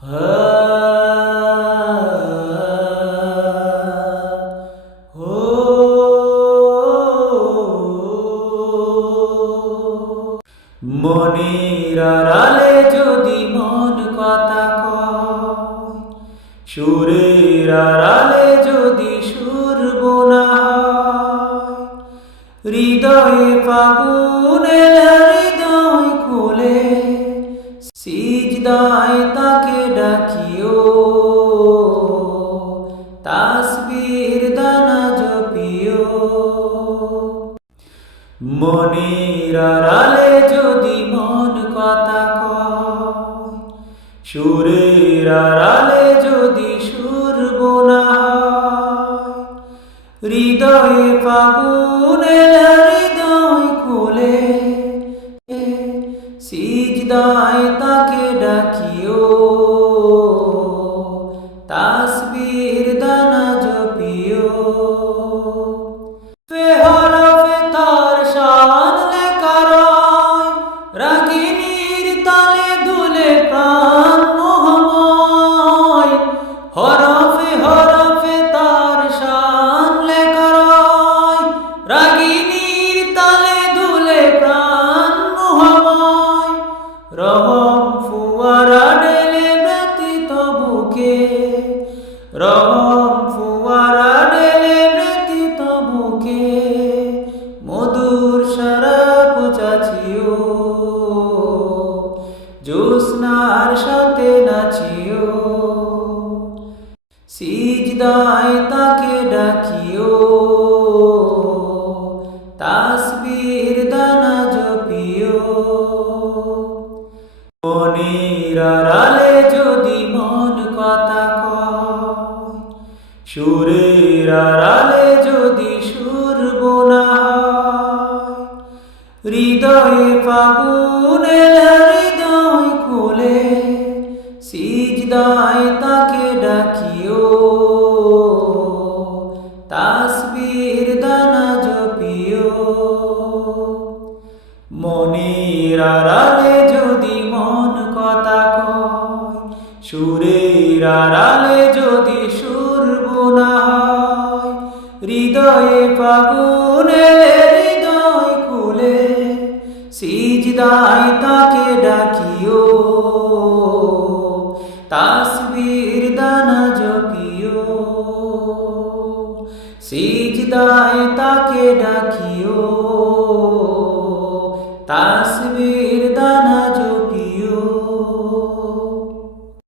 মনের আড়ালে যদি মন কথা কয়, সুরের আড়ালে যদি সুর বোনা হয়, হৃদয়ে ফাগুনে হৃদয় খুলে সিজদায় তাকে ডাকিও, তাসবির দানা জপিও। মনের আড়ালে যদি মন কথা কয়, সুরের আড়ালে যদি সুর বোনা হয়, হৃদয়ে ফাগুনে হৃদয় খুলে সিজদায় তাকে ডাকিও, তাসবির দানা জপিও। হরফে তার শান লেখা রয়, রাগিনীর তালে দুলে প্রাণ মোহময়। হরফে হরফে তার শান লেখা রয়, রাগিনীর তালে দুলে প্রাণ মোহময়। রহম ফুয়ারা ঢেলে ব্যতীত বুকে, রহম ফুয়ারা ঢেলে ব্যতীত বুকে, মধুর শরাব চাচিও, জ্যোৎস্নার সাথে নাচিও, সিজদায় তাকে ডাকিও, তাসবির দানা জপিও। মনের আড়ালে যদি মন কথা কয়, সুরের আড়ালে যদি সুর বোনা হয়, হৃদয়ে ফাগুনে হৃদয় খুলে সিজদায় তাকে ডাকিও, তাসবির দানা জপিও। মনের আড়ালে যদি মন কথা কয়, সুরের আড়ালে যদি সুর বোনা হয়, হৃদয়ে ফাগুনে হৃদয় খুলে সিজদায় তাকে ডাকিও।